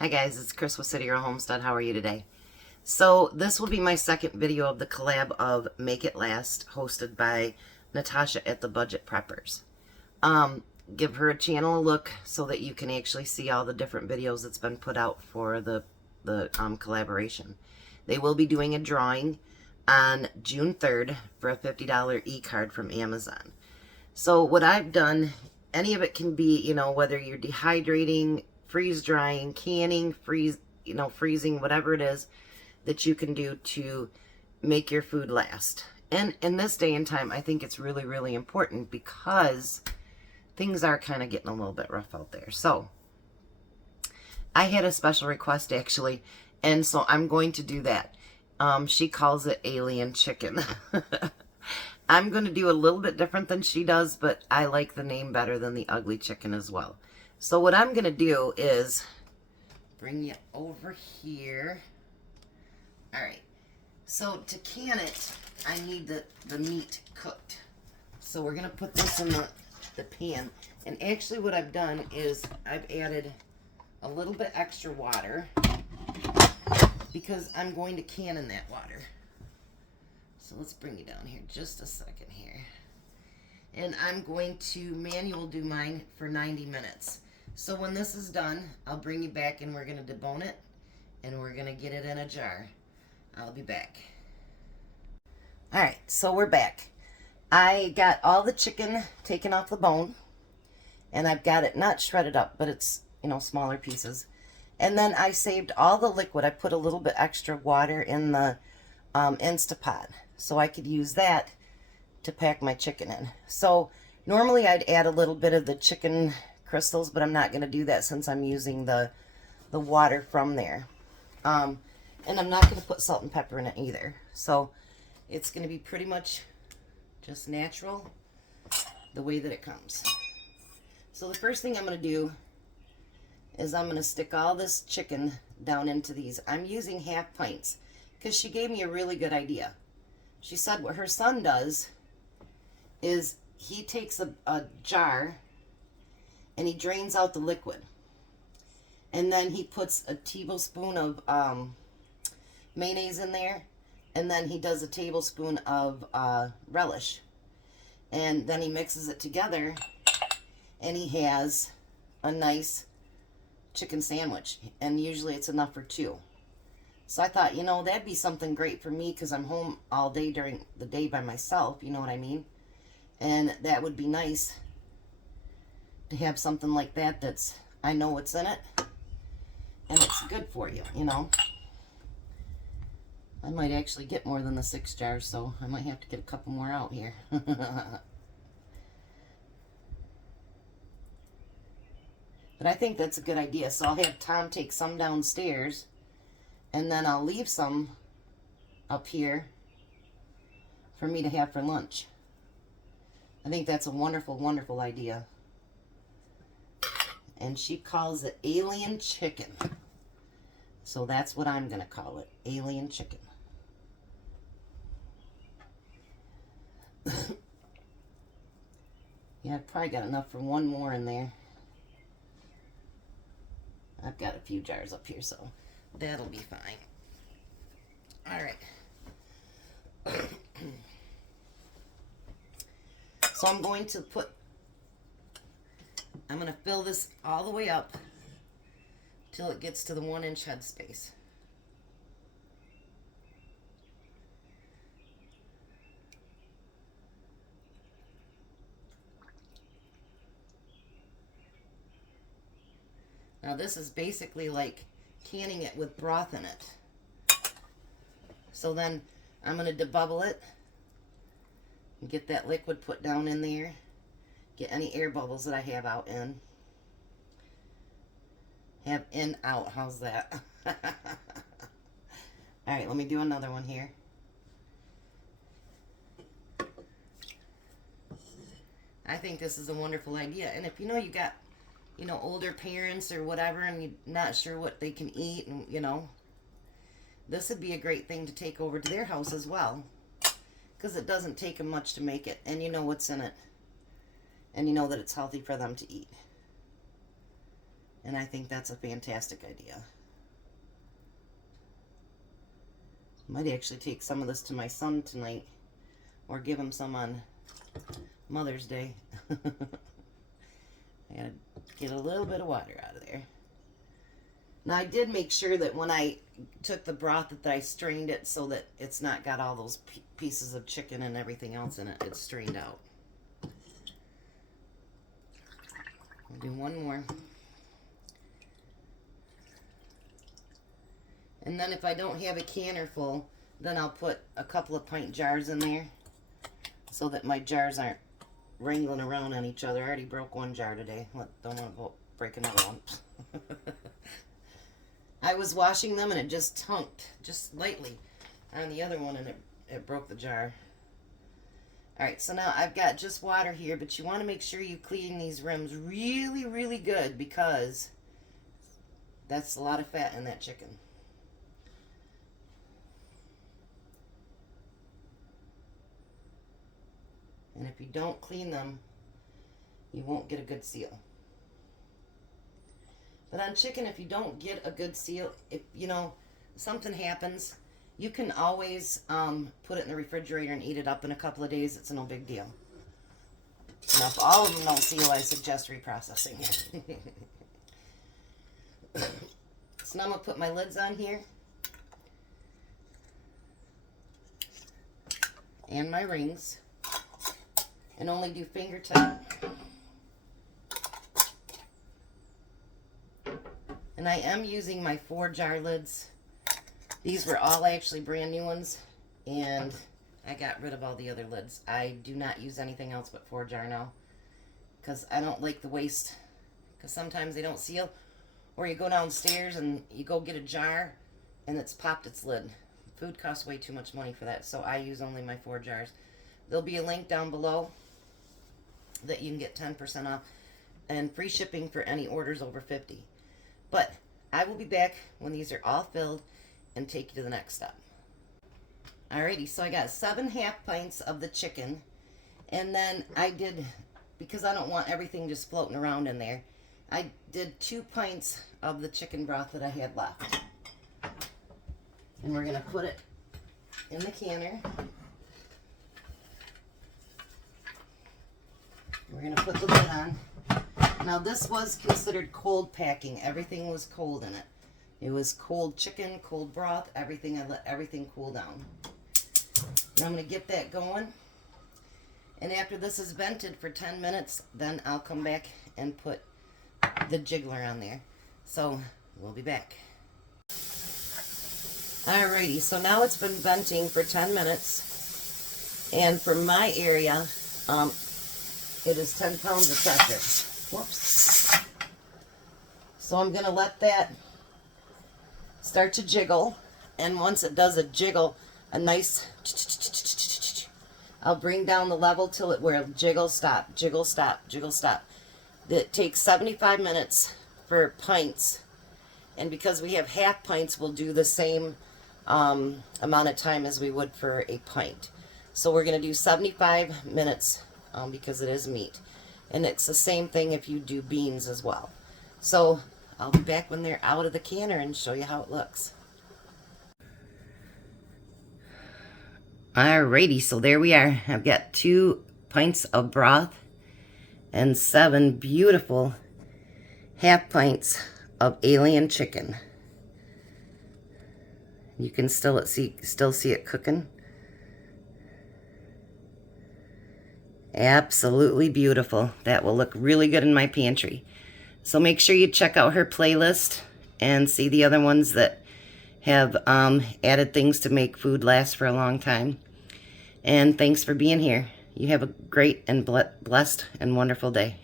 Hi guys, it's Chris with Citygirlhomestead. How are you today? So this will be my second video of the collab of Make It Last, hosted by Natasha at the Budget Preppers. Give her a channel a look so that you can actually see all the different videos that's been put out for the collaboration. They will be doing a drawing on June 3rd for a $50 e-card from Amazon. So what I've done, any of it can be, whether you're dehydrating, freeze drying, canning, freezing, whatever it is that you can do to make your food last. And in this day and time, I think it's really, really important because things are kind of getting a little bit rough out there. So I had a special request actually, and so I'm going to do that. She calls it alien chicken. I'm going to do a little bit different than she does, but I like the name better than the ugly chicken as well. So what I'm going to do is bring you over here. All right. So to can it, I need the meat cooked. So we're going to put this in the pan. And actually what I've done is I've added a little bit extra water because I'm going to can in that water. So let's bring you down here just a second here. And I'm going to manual do mine for 90 minutes. So when this is done, I'll bring you back and we're going to debone it and we're going to get it in a jar. I'll be back. Alright, so we're back. I got all the chicken taken off the bone and I've got it not shredded up, but it's, smaller pieces. And then I saved all the liquid. I put a little bit extra water in the Instapot so I could use that to pack my chicken in. So normally I'd add a little bit of the chicken crystals, but I'm not going to do that since I'm using the water from there. And I'm not going to put salt and pepper in it either. So it's going to be pretty much just natural the way that it comes. So the first thing I'm going to do is I'm going to stick all this chicken down into these. I'm using half pints because she gave me a really good idea. She said what her son does is he takes a jar and he drains out the liquid. And then he puts a tablespoon of mayonnaise in there. And then he does a tablespoon of relish. And then he mixes it together. And he has a nice chicken sandwich. And usually it's enough for two. So I thought, that'd be something great for me because I'm home all day during the day by myself. You know what I mean? And that would be nice to have something like that that's, I know what's in it, and it's good for you, I might actually get more than the 6 jars, so I might have to get a couple more out here. But I think that's a good idea. So I'll have Tom take some downstairs, and then I'll leave some up here for me to have for lunch. I think that's a wonderful, wonderful idea. And she calls it alien chicken. So that's what I'm going to call it, alien chicken. Yeah, I've probably got enough for one more in there. I've got a few jars up here, so that'll be fine. All right. So I'm going to fill this all the way up till it gets to the 1-inch head space. Now this is basically like canning it with broth in it. So then I'm going to debubble it and get that liquid put down in there. Get any air bubbles that I have out in. Have in, out. How's that? Alright, let me do another one here. I think this is a wonderful idea. And if you got, older parents or whatever and you're not sure what they can eat, and this would be a great thing to take over to their house as well. Because it doesn't take them much to make it. And you know what's in it. And you know that it's healthy for them to eat. And And I think that's a fantastic idea. Might actually take some of this to my son tonight, or give him some on Mother's Day. I gotta get a little bit of water out of there. Now I did make sure that when I took the broth that I strained it so that it's not got all those pieces of chicken and everything else in it. It's strained out. I'll do one more. And then if I don't have a canner full, then I'll put a couple of pint jars in there so that my jars aren't wrangling around on each other. I already broke one jar today. Don't want to break another one. I was washing them and it just tunked just lightly on the other one and it broke the jar. Alright, so now I've got just water here, but you want to make sure you clean these rims really, really good because that's a lot of fat in that chicken. And if you don't clean them, you won't get a good seal. But on chicken, if you don't get a good seal, if you know something happens, you can always put it in the refrigerator and eat it up in a couple of days. It's no big deal. Now, if all of them don't seal, I suggest reprocessing. So now I'm going to put my lids on here. And my rings. And only do finger tight. And I am using my 4-jar lids. These were all actually brand new ones, and I got rid of all the other lids. I do not use anything else but 4-jar now, because I don't like the waste, because sometimes they don't seal, or you go downstairs and you go get a jar, and it's popped its lid. Food costs way too much money for that, so I use only my 4 jars. There'll be a link down below that you can get 10% off, and free shipping for any orders over 50. But I will be back when these are all filled and take you to the next step. Alrighty, so I got 7 half pints of the chicken, and then I did, because I don't want everything just floating around in there, I did 2 pints of the chicken broth that I had left. And we're going to put it in the canner. We're going to put the lid on. Now this was considered cold packing. Everything was cold in it. It was cold chicken, cold broth, everything. I let everything cool down. Now I'm going to get that going. And after this is vented for 10 minutes, then I'll come back and put the jiggler on there. So we'll be back. Alrighty, so now it's been venting for 10 minutes. And for my area, it is 10 pounds of pressure. Whoops. So I'm going to let that start to jiggle. And once it does a jiggle, a nice, I'll bring down the level till it where jiggle, stop, jiggle, stop, jiggle, stop. It takes 75 minutes for pints. And because we have half pints, we'll do the same amount of time as we would for a pint. So we're going to do 75 minutes because it is meat. And it's the same thing if you do beans as well. So I'll be back when they're out of the canner and show you how it looks. Alrighty, so there we are. I've got 2 pints of broth and 7 beautiful half pints of alien chicken. You can still see it cooking. Absolutely beautiful. That will look really good in my pantry. So make sure you check out her playlist and see the other ones that have added things to make food last for a long time. And thanks for being here. You have a great and blessed and wonderful day.